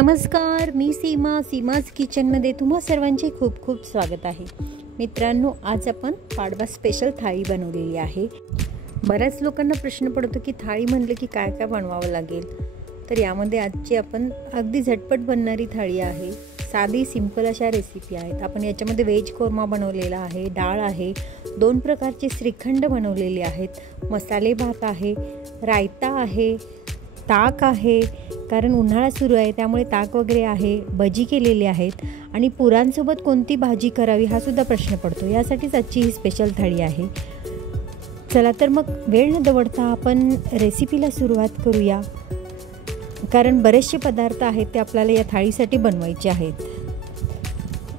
नमस्कार, मी सीमाज किचनमध्ये तुम्हा सर्वांचे खूप खूप स्वागत आहे. मित्रांनो, आज आपण पाडवा स्पेशल थाळी बनवलेली आहे. बऱ्याच लोकांना प्रश्न पडतो की थाळी म्हणलं की काय काय बनवावं लागेल. तर यामध्ये आजची आपण अगदी झटपट बनणारी थाळी आहे. साधी सिंपल अशा रेसिपी आहेत. आपण याच्यामध्ये व्हेज कोरमा बनवलेला आहे, डाळ आहे, 2 प्रकारचे श्रीखंड बनवलेले आहेत, मसाले भात आहे, रायता आहे, ताक आहे, कारण उन्हाळा सुरू आहे त्यामुळे ताक वगैरे आहे, भजी केलेली आहेत आणि पुरांसोबत कोणती भाजी करावी हा सुद्धा प्रश्न पडतो. यासाठीच आजची ही स्पेशल थाळी आहे. चला तर मग वेळ न दवडता आपण रेसिपीला सुरुवात करूया, कारण बरेचसे पदार्थ आहेत ते आपल्याला या थाळीसाठी बनवायचे आहेत.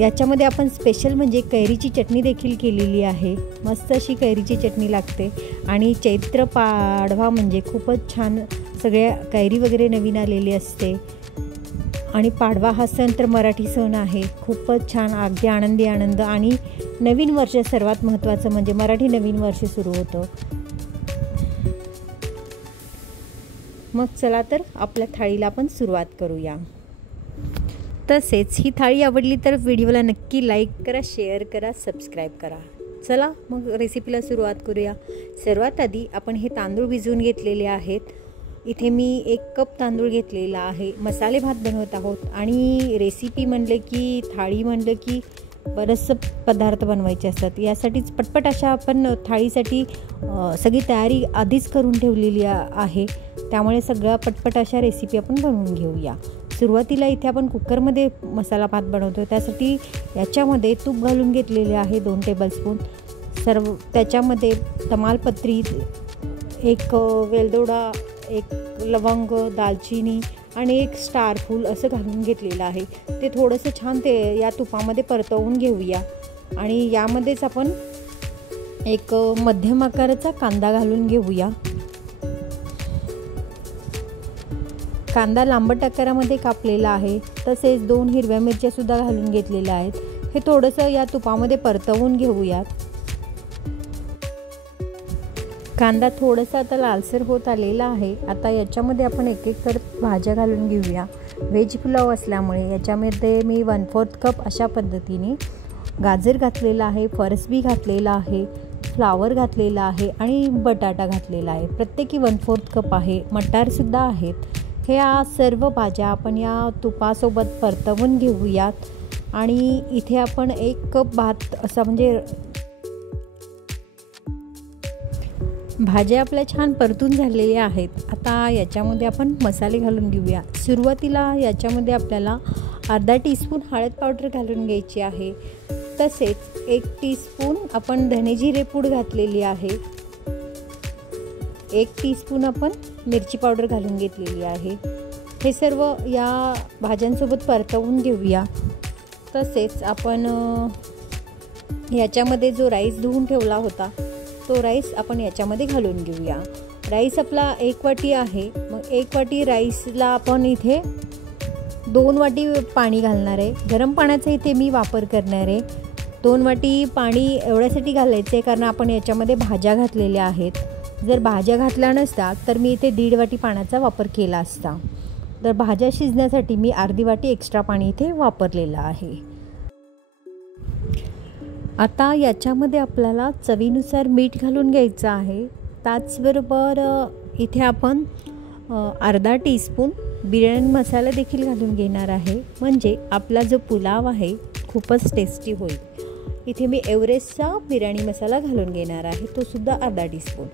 याच्यामध्ये आपण स्पेशल म्हणजे कैरीची चटणी देखील केलेली आहे. मस्त अशी कैरीची चटणी लागते आणि चैत्र पाडवा म्हणजे खूपच छान, सगळ्या कैरी वगैरे नवीन आलेली असते आणि पाडवा हा सण तर मराठी सण आहे. खूपच छान, अगदी आनंदी आनंद आणि नवीन वर्ष सर्वात महत्त्वाचं म्हणजे मराठी नवीन वर्ष सुरू होतं. मग चला तर आपल्या थाळीला आपण सुरुवात करूया. तसेच ही थाळी आवडली तर व्हिडिओला नक्की लाईक करा, शेअर करा, सबस्क्राईब करा. चला मग रेसिपीला सुरुवात करूया. सर्वात आधी आपण हे तांदूळ भिजवून घेतलेले आहेत. इथे मी 1 कप तांदूळ घेतलेला आहे. मसाले भात बनवत आहोत आणि रेसिपी म्हणले की, थाळी म्हणलं की बरेचसे पदार्थ बनवायचे असतात. यासाठीच पटपट अशा आपण थाळीसाठी सगळी तयारी आधीच करून ठेवलेली आहे. त्यामुळे सगळ्या पटपट अशा रेसिपी आपण बनवून घेऊया. सुरुवातीला इथे आपण कुकरमध्ये मसाला भात बनवतो. त्यासाठी याच्यामध्ये तूप घालून घेतलेले आहे 2 टेबलस्पून. त्याच्यामध्ये तमालपत्री, 1 वेलदोडा, 1 लवंग, दालचिनी आणि 1 स्टार फूल असं घालून घेतलेलं आहे. ते थोडंसं छान ते या तुपामध्ये परतवून घेऊया आणि यामध्येच आपण 1 मध्यम आकाराचा कांदा घालून घेऊया. कांदा लांबट आकारामध्ये कापलेला आहे. तसेच 2 हिरव्या मिरच्या सुद्धा घालून घेतलेल्या आहेत. हे थोडंसं या तुपामध्ये परतवून घेऊयात. कांदा थोडासा आता लालसर होत आलेला आहे. आता याच्यामध्ये आपण एक तर भाज्या घालून घेऊया. व्हेज पुलाव असल्यामुळे याच्यामध्ये मी 1/4 कप अशा पद्धतीने गाजर घातलेला आहे, फरसबी घातलेला आहे, फ्लावर घातलेला आहे आणि बटाटा घातलेला आहे. प्रत्येकी 1/4 कप आहे. मटारसुद्धा आहेत. ह्या सर्व भाज्या आपण या तुपासोबत परतवून घेऊयात आणि इथे आपण 1 कप भात असा म्हणजे भाज्या आपल्या छान परतून झालेल्या आहेत. आता याच्यामध्ये आपण मसाले घालून घेऊया. सुरुवातीला याच्यामध्ये आपल्याला अर्धा टीस्पून हळद पावडर घालून घ्यायची आहे. तसेच 1 टीस्पून आपण धने जिरे पूड घातलेली आहे. 1 टीस्पून आपण मिरची पावडर घालून घेतलेली आहे. हे सर्व या भाज्यांसोबत परतवून घेऊया. तसेच आपण याच्यामध्ये जो राईस धुवून ठेवला होता तो राईस आपण याच्यामध्ये घालून घेऊया. राईस आपला 1 वाटी आहे. मग 1 वाटी राईसला आपण इथे 2 वाटी पाणी घालणार आहे. गरम पाण्याचा इथे मी वापर करणार आहे. 2 वाटी पाणी एवढ्यासाठी घालायचं आहे कारण आपण याच्यामध्ये भाज्या घातलेल्या आहेत. जर भाज्या घातल्या नसता तर मी इथे 1.5 वाटी पाण्याचा वापर केला असता. तर भाज्या शिजण्यासाठी मी अर्धी वाटी एक्स्ट्रा पाणी इथे वापरलेलं आहे. आता याच्यामध्ये आपल्याला चवीनुसार मीठ घालून घ्यायचं आहे. त्याचबरोबर इथे आपण अर्धा टीस्पून बिर्याणी मसाला देखील घालून घेणार आहे. म्हणजे आपला जो पुलाव आहे खूपच टेस्टी होईल. इथे मी एव्हरेस्टचा बिर्याणी मसाला घालून घेणार आहे, तो सुद्धा अर्धा टीस्पून.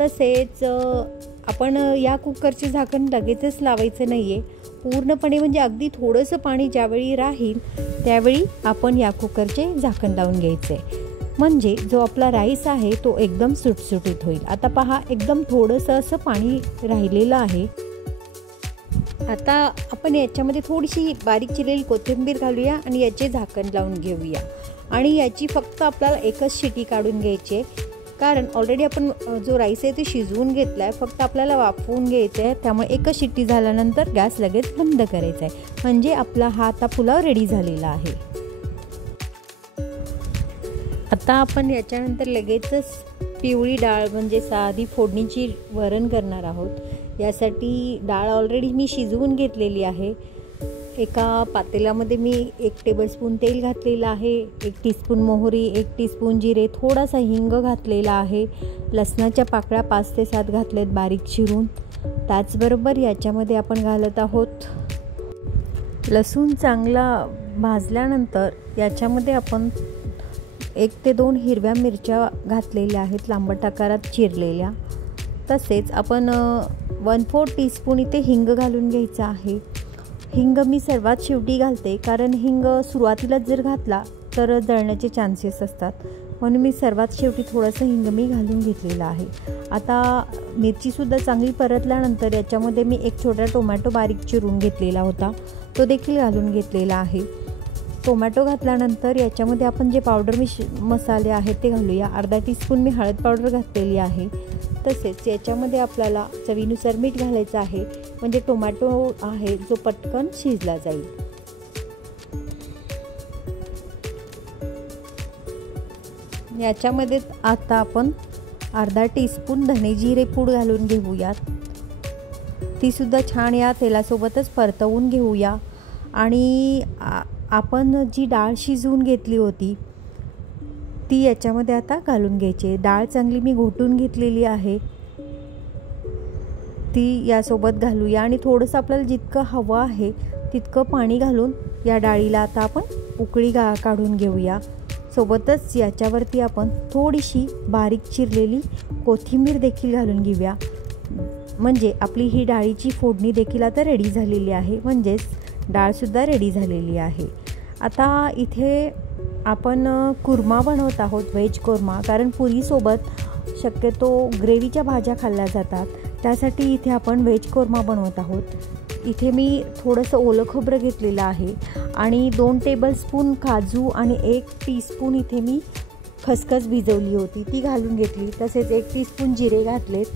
तसेच आपण या कुकरचे झाकण लगेचच लावायचं नाही आहे. पूर्णपणे म्हणजे अगदी थोडंसं पाणी ज्यावेळी राहील त्यावेळी आपण या कुकरचे झाकण लावून घ्यायचे, म्हणजे जो आपला राईस आहे तो एकदम सुटसुटीत होईल. आता पहा, एकदम थोडंसं असं पाणी राहिलेलं आहे. आता आपण याच्यामध्ये थोडीशी बारीक चिरलेली कोथिंबीर घालूया आणि याचे झाकण लावून घेऊया आणि याची फक्त आपल्याला 1च शिटी काढून घ्यायची आहे. कारण ऑलरेडी आपण जो राईस आहे ते शिजवून घेतला आहे, फक्त आपल्याला वाफवून घ्यायचं आहे. त्यामुळे 1च शिट्टी झाल्यानंतर गॅस लगेच बंद करायचा आहे, म्हणजे आपला हा आता पुलाव रेडी झालेला आहे. आता आपण याच्यानंतर लगेचच पिवळी डाळ म्हणजे साधी फोडणीची वरण करणार आहोत. यासाठी डाळ ऑलरेडी मी शिजवून घेतलेली आहे. एका पातेल्यामध्ये मी 1 टेबलस्पून तेल घातलेलं आहे, 1 टीस्पून मोहरी, 1 टीस्पून जिरे, थोडासा हिंग घातलेला आहे, लसणाच्या पाकळ्या 5 ते 7 घातलेत बारीक चिरून. त्याचबरोबर याच्यामध्ये आपण घालत आहोत लसूण. चांगला भाजल्यानंतर याच्यामध्ये आपण 1 ते 2 हिरव्या मिरच्या घातलेल्या आहेत लांबट आकारात चिरलेल्या. तसेच आपण 1/4 टीस्पून इथे हिंग घालून घ्यायचा आहे. हिंग मी सर्वात शेवटी घालते, कारण हिंग सुरुवातीलाच जर घातला तर जळण्याचे चान्सेस असतात, म्हणून मी सर्वात शेवटी थोडंसं हिंग मी घालून घेतलेलं आहे. आता मिरचीसुद्धा चांगली परतल्यानंतर याच्यामध्ये मी 1 छोटा टोमॅटो बारीक चिरून घेतलेला होता, तो देखील घालून घेतलेला आहे. टोमॅटो घातल्यानंतर याच्यामध्ये आपण जे पावडर मसाले आहेत ते घालूया. अर्धा टीस्पून मी हळद पावडर घातलेली आहे. तसेच याच्यामध्ये आपल्याला चवीनुसार मीठ घालायचं आहे, म्हणजे टोमॅटो आहे जो पटकन शिजला जाईल. याच्यामध्ये आता आपण अर्धा टीस्पून धने जिरे पूड घालून घेऊयात. ती सुद्धा छान या तेलासोबतच परतवून घेऊया. आणि आपण जी डाळ शिजवून घेतली होती ती याच्यामध्ये आता घालून घ्यायची. डाळ चांगली मी घोटून घेतलेली आहे, ती यासोबत घालूया. आणि थोडंसं आपल्याला जितकं हवं आहे तितकं पाणी घालून या डाळीला आता आपण उकळी काढून घेऊया. सोबतच याच्यावरती आपण थोडीशी बारीक चिरलेली कोथिंबीर देखील घालून घेऊया. म्हणजे आपली ही डाळीची फोडणी देखील आता रेडी झालेली आहे, म्हणजेच डाळसुद्धा रेडी झालेली आहे. आता इथे आपण कुर्मा बनवत आहोत, व्हेज कुर्मा. कारण पुरीसोबत शक्यतो ग्रेव्हीच्या भाज्या खाल्ल्या जातात, त्यासाठी इथे आपण व्हेज कुर्मा बनवत आहोत. इथे मी थोडंसं ओलं खोबरं घेतलेलं आहे आणि 2 टेबलस्पून काजू आणि 1 टीस्पून इथे मी खसखस भिजवली होती ती घालून घेतली. तसेच 1 टीस्पून जिरे घातलेत,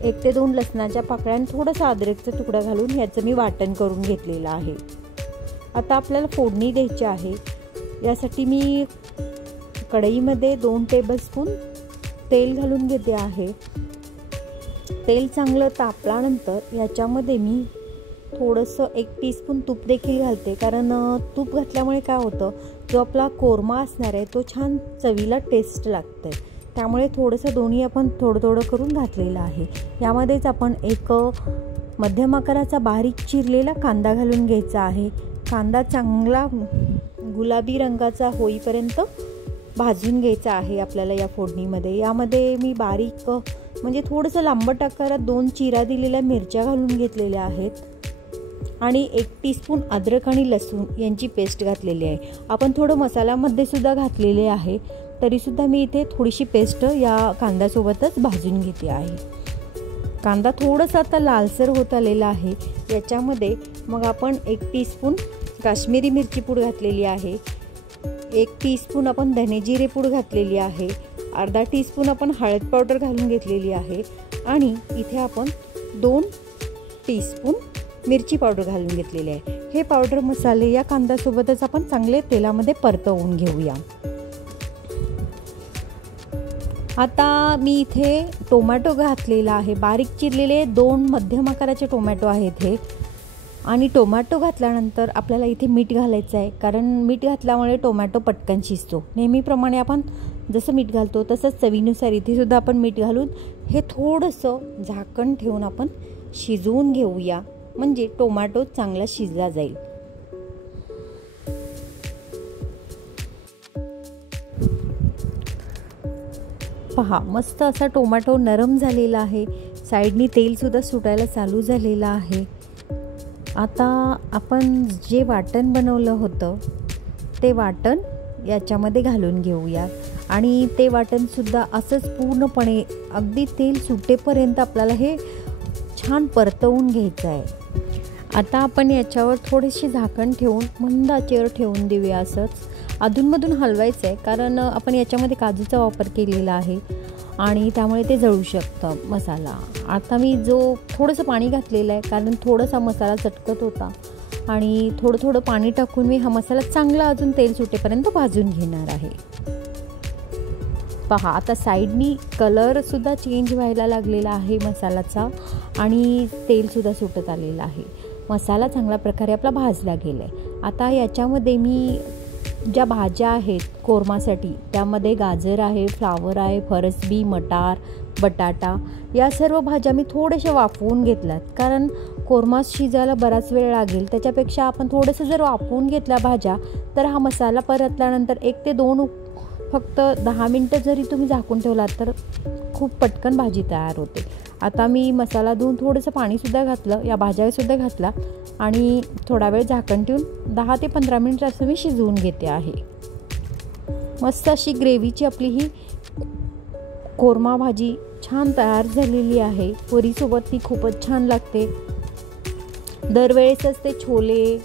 1 ते 2 लसणाच्या पाकळ्या आणि थोडासा अद्रकचा तुकडा घालून ह्याचं मी वाटण करून घेतलेलं आहे. आता आपल्याला फोडणी द्यायची आहे. यासाठी मी कढईमध्ये 2 टेबलस्पून तेल घालून घेते आहे. तेल चांगलं तापल्यानंतर याच्यामध्ये मी थोडंसं 1 टीस्पून तूप देखील घालते, कारण तूप घातल्यामुळे काय होतं, जो आपला कोरमा असणार आहे तो छान चवीला टेस्ट लागते. त्यामुळे थोडंसं दोन्ही आपण थोडं थोडं करून घातलेलं आहे. यामध्येच आपण 1 मध्यम आकाराचा बारीक चिरलेला कांदा घालून घ्यायचा आहे. कांदा चांगला गुलाबी रंगाचा होईपर्यंत भाजून घ्यायचा आहे आपल्याला या फोडणीमध्ये. यामध्ये मी बारीक म्हणजे थोडंसं लांबट आकारात 2 चिरा दिलेल्या मिरच्या घालून घेतलेल्या आहेत आणि 1 टीस्पून अद्रक आणि लसूण यांची पेस्ट घातलेली आहे. आपण थोडं मसाल्यामध्ये सुद्धा घातलेले आहे, तरीसुद्धा मी इथे थोडीशी पेस्ट या कांद्यासोबतच भाजून घेते आहे. कांदा थोडासा आता लालसर होत आलेला आहे. याच्यामध्ये मग आपण 1 टीस्पून काश्मीरी मिरची पूड घातलेली आहे, 1 टीस्पून आपण धनेजिरे पूड घातलेली आहे, अर्धा टीस्पून आपण हळद पावडर घालून घेतलेली आहे आणि इथे आपण 2 टीस्पून मिरची पावडर घालून घेतलेली आहे. हे पावडर मसाले या कांद्यासोबतच आपण चांगले तेलामध्ये परतवून घेऊया. आता मी इथे टोमॅटो घातलेला आहे, बारीक चिरलेले 2 मध्यम आकाराचे टोमॅटो आहेत हे. आणि टोमॅटो घातल्यानंतर आपल्याला इथे मीठ घालायचं आहे, कारण मीठ घातल्यामुळे टोमॅटो पटकन शिजतो. नेहमीप्रमाणे आपण जसं मीठ घालतो तसंच चवीनुसार इथे सुद्धा आपण मीठ घालून हे थोडंसं झाकण ठेवून आपण शिजवून घेऊया, म्हणजे टोमॅटो चांगला शिजला जाईल. पहा, मस्त असा टोमॅटो नरम झालेला आहे, साईडनी तेलसुद्धा सुटायला चालू झालेलं आहे. आता आपण जे वाटण बनवलं होतं ते वाटण याच्यामध्ये घालून घेऊया आणि ते वाटणसुद्धा असंच पूर्णपणे अगदी तेल सुटेपर्यंत आपल्याला हे छान परतवून घ्यायचं आहे. आता आपण याच्यावर थोडीशी झाकण ठेवून मंद आचेवर ठेवून देऊया. असंच अधूनमधून हलवायचं आहे, कारण आपण याच्यामध्ये काजूचा वापर केलेला आहे आणि त्यामुळे ते जळू शकतं मसाला. आता मी थोडंसं पाणी घातलेलं आहे, कारण थोडासा मसाला चटकत होता आणि थोडं पाणी टाकून मी हा मसाला चांगला अजून तेल सुटेपर्यंत भाजून घेणार आहे. पहा, आता साईडनी कलरसुद्धा चेंज व्हायला लागलेला आहे मसाल्याचा आणि तेलसुद्धा सुटत आलेलं आहे. मसाला चांगल्या प्रकारे आपला भाजला गेला आहे. आता याच्यामध्ये मी ज्या भाज्या आहेत कोरमासाठी, त्यामध्ये गाजर आहे, फ्लावर आहे, फरसबी, मटार, बटाटा या सर्व भाज्या मी थोड्याशा वाफवून घेतल्यात. कारण कोरमा शिजायला बराच वेळ लागेल, त्याच्यापेक्षा आपण थोडंसं जर वाफवून घेतल्या भाज्या तर हा मसाला परतल्यानंतर 1 ते 2 फक्त 10 मिनटं जरी तुम्ही झाकून ठेवलात तर खूप पटकन भाजी तयार होते. आता मी मसाला धुवून थोडंसं पाणीसुद्धा घातलं, या भाज्यासुद्धा घातला आणि थोडा वेळ झाकण ठेवून 10 ते 15 मिनिट असं मी शिजवून घेते आहे. मस्त अशी ग्रेव्हीची आपली ही कोरमा भाजी छान तयार झालेली आहे. पुरीसोबत ती खूपच छान लागते. दरवेळेसच ते छोले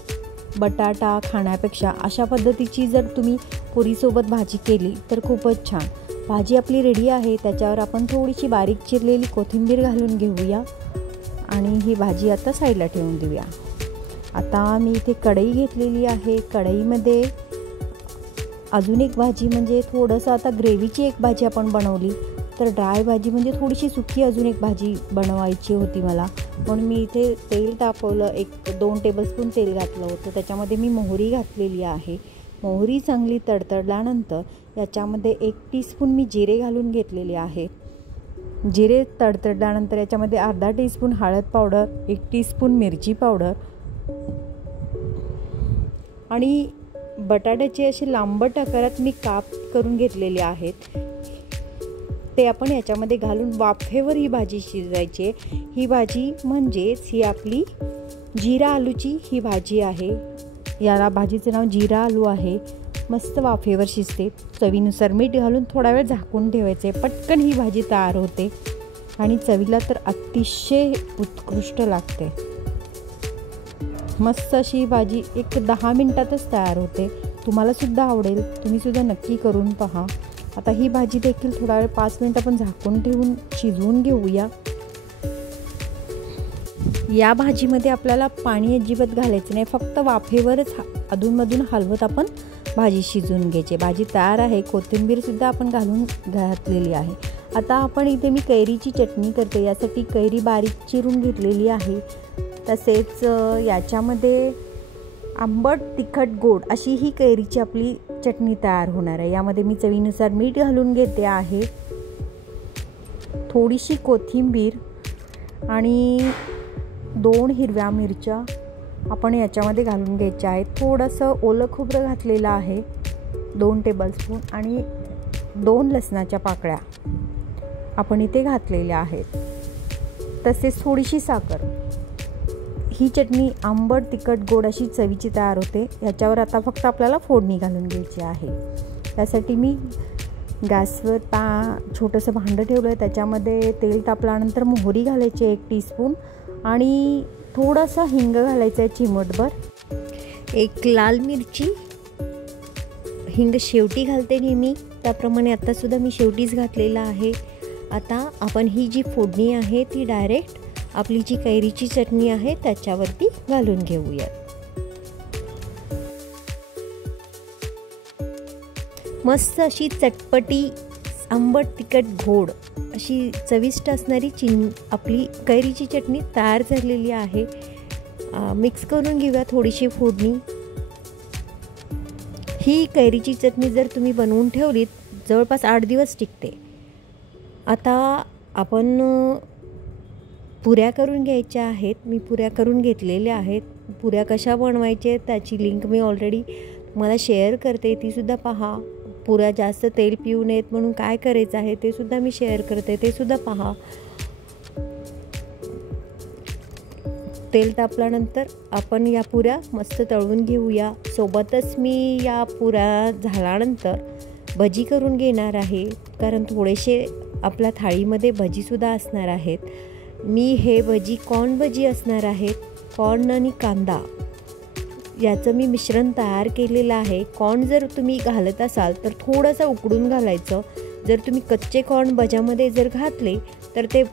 बटाटा खाण्यापेक्षा अशा पद्धतीची जर तुम्ही पुरीसोबत भाजी केली तर खूपच छान. भाजी आपली रेडी आहे. त्याच्यावर आपण थोडीशी बारीक चिरलेली कोथिंबीर घालून घेऊया आणि ही भाजी आता साईडला ठेवून देऊया. आता मी इथे कढई घेतलेली आहे. कढईमध्ये अजून एक भाजी म्हणजे थोडंसं आता ग्रेव्हीची एक भाजी आपण बनवली, तर ड्राय भाजी म्हणजे थोडीशी सुकी अजून एक भाजी बनवायची होती मला, म्हणून मी इथे तेल तापवलं. 1-2 टेबलस्पून तेल घातलं होतं. त्याच्यामध्ये मी मोहरी घातलेली आहे. मोहरी चांगली तडतडल्यानंतर याच्यामध्ये 1 टीस्पून मी जिरे घालून घेतलेले आहे. जिरे तडतडल्यानंतर याच्यामध्ये अर्धा टीस्पून हळद पावडर, 1 टीस्पून मिरची पावडर आणि बटाट्याचे असे लांबट आकारात मी काप करून घेतलेले आहेत. ते आपण याच्यामध्ये घालून वाफेवर ही भाजी शिजवायची. ही भाजी म्हणजेच ही आपली जिरा आलूची ही भाजी आहे. याला भाजीचं नाव जिरा आलू आहे. मस्त वाफेवर शिजते. चवीनुसार मीठ घालून थोडा वेळ झाकून ठेवायचे. पटकन ही भाजी तयार होते आणि चवीला तर अतिशय उत्कृष्ट लागते. मस्त अशी ही भाजी 10 मिनिटातच तयार होते. तुम्हाला सुद्धा आवडेल, तुम्ही सुद्धा नक्की करून पहा. आता ही भाजी देखील थोडा वेळ 5 मिनिट आपण झाकून ठेवून शिजवून घेऊया. या भाजीमध्ये आपल्याला पाणी अजिबात घालायचं नाही, फक्त वाफेवरच अधूनमधून हलवत आपण भाजी शिजवून घ्यायची. भाजी तयार आहे. कोथिंबीरसुद्धा आपण घालून घातलेली आहे. आता आपण इथे मी कैरीची चटणी करते. यासाठी कैरी बारीक चिरून घेतलेली आहे. तसेच याच्यामध्ये आंबट तिखट गोड अशी ही कैरीची आपली चटणी तयार होणार आहे. यामध्ये मी चवीनुसार मीठ घालून घेते आहे, थोडीशी कोथिंबीर आणि 2 हिरव्या मिरच्या आपण याच्यामध्ये घालून घ्यायच्या आहेत. थोडंसं ओलं खोबरं घातलेलं आहे 2 टेबलस्पून आणि 2 लसणाच्या पाकळ्या आपण इथे घातलेल्या आहेत. तसेच थोडीशी साखर. ही चटणी आंबट तिखट गोड अशी चवीची तयार होते. याच्यावर आता फक्त आपल्याला फोडणी घालून घ्यायची आहे. त्यासाठी मी गॅसवर छोटंसं भांडं ठेवलं आहे. त्याच्यामध्ये तेल तापल्यानंतर मोहरी घालायची 1 टीस्पून आणि थोडंसं हिंग घालायचं आहे चिमटभर. 1 लाल मिरची, हिंग शेवटी घालते नेहमी, त्याप्रमाणे आत्तासुद्धा मी शेवटीच घातलेला आहे. आता आपण ही जी फोडणी आहे ती डायरेक्ट आपली जी कैरीची चटणी आहे त्याच्यावरती घालून घेऊया. मस्त अशी चटपटी आंबट तिखट गोड अशी चविष्ट असणारी आपली कैरीची चटणी तयार झालेली आहे. मिक्स करून घेऊया थोडीशी फोडणी. ही कैरीची चटणी जर तुम्ही बनवून ठेवलीत जवळपास 8 दिवस टिकते. आता आपण पुऱ्या करून घ्यायच्या आहेत. मी पुऱ्या करून घेतलेल्या आहेत. पुऱ्या कशा बनवायच्या त्याची लिंक मी ऑलरेडी तुम्हाला शेअर करते, तीसुद्धा पहा. पुऱ्या जास्त तेल पिऊ नयेत म्हणून काय करायचं आहे ते सुद्धा मी शेअर करते, ते सुद्धा पहा. तेल तापल्यानंतर आपण या पुऱ्या मस्त तळून घेऊया. सोबतच मी या पुऱ्या झाल्यानंतर भजी करून घेणार आहे, कारण थोडेसे आपल्या थाळीमध्ये भजीसुद्धा असणार आहेत. मी हे भजी कॉर्न भजी असणार आहेत. कॉर्न आणि कांदा याचं मी मिश्रण तयार केलेलं आहे. कॉर्न जर तुम्ही घालत असाल तर थोडंसं उकडून घालायचं. जर तुम्ही कच्चे कॉर्न भज्यामध्ये जर घातले तर ते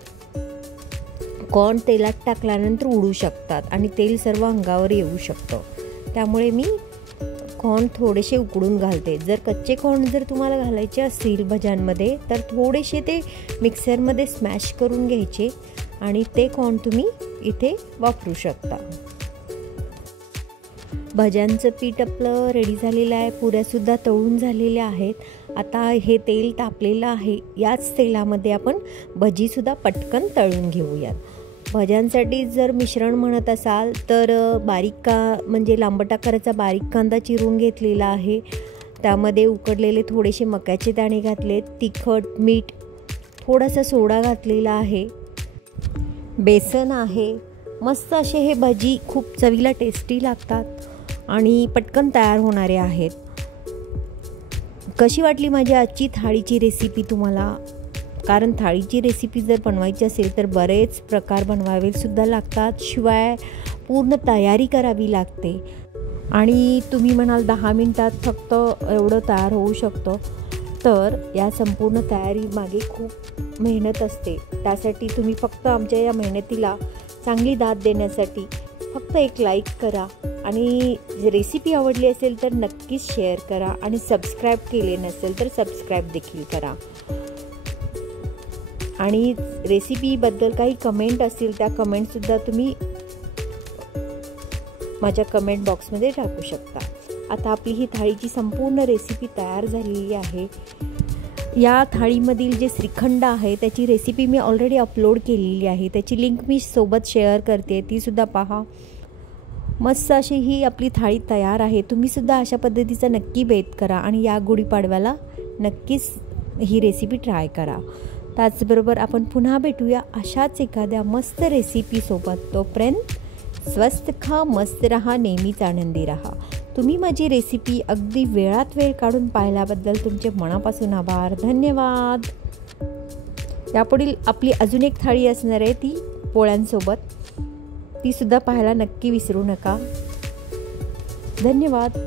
कॉर्न तेलात टाकल्यानंतर उडू शकतात आणि तेल सर्व अंगावर येऊ शकतं. त्यामुळे मी कॉर्न थोडेसे उकडून घालते. जर कच्चे कॉर्न जर तुम्हाला घालायचे असतील भज्यांमध्ये तर थोडेसे ते मिक्सरमध्ये स्मॅश करून घ्यायचे आणि ते कॉर्न तुम्ही इथे वापरू शकता. भज्यांचं पीठ आपलं रेडी झालेलं आहे. पुऱ्यासुद्धा तळून झालेल्या आहेत. आता हे तेल तापलेलं आहे. याच तेलामध्ये आपण भजीसुद्धा पटकन तळून घेऊयात. भज्यांसाठी जर मिश्रण म्हणत असाल तर म्हणजे लांबट आकाराचा बारीक कांदा चिरून घेतलेला आहे. त्यामध्ये उकडलेले थोडेसे मक्याचे दाणे घातले, तिखट, मीठ, थोडासा सोडा घातलेला आहे, बेसन आहे. मस्त असे हे भजी खूप चवीला टेस्टी लागतात आणि पटकन तयार होणारे आहेत. कशी वाटली माझी आजची थाळीची रेसिपी तुम्हाला? कारण थाळीची रेसिपी जर बनवायची असेल तर बरेच प्रकार बनवावे सुद्धा लागतात, शिवाय पूर्ण तयारी करावी लागते. आणि तुम्ही म्हणाल 10 मिनिटात फक्त एवढं तयार होऊ शकतं, तर या संपूर्ण तयारी मागे खूप मेहनत असते. त्यासाठी तुम्ही फक्त आमच्या या मेहनतीला चांगली दाद देण्यासाठी फक्त एक लाईक करा आणि रेसिपी आवडली असेल तर नक्कीच शेअर करा आणि सबस्क्राईब केले नसेल तर सबस्क्राईब देखील करा. आणि रेसिपीबद्दल काही कमेंट असतील त्या कमेंटसुद्धा तुम्ही माझ्या कमेंट बॉक्समध्ये टाकू शकता. आता आपली ही थाळीची संपूर्ण रेसिपी तयार झालेली आहे. या थाळीमधील जे श्रीखंड आहे त्याची रेसिपी मी ऑलरेडी अपलोड केलेली आहे. त्याची लिंक मी सोबत शेअर करते, तीसुद्धा पहा. मस्त अशी ही आपली थाळी तयार आहे. तुम्हीसुद्धा अशा पद्धतीचा नक्की बेत करा आणि या गुढीपाडव्याला नक्कीच ही रेसिपी ट्राय करा. त्याचबरोबर आपण पुन्हा भेटूया अशाच एखाद्या मस्त रेसिपीसोबत. तोपर्यंत स्वस्त खा, मस्त रहा, नेहमीच आनंदी रहा. तुम्ही माझी रेसिपी अगदी वेळात वेळ काढून पाहिल्याबद्दल तुमचे मनापासून आभार. धन्यवाद. यापुढील आपली अजून एक थाळी असणार आहे, ती पोळ्यांसोबत. तीसुद्धा पाहायला नक्की विसरू नका. धन्यवाद.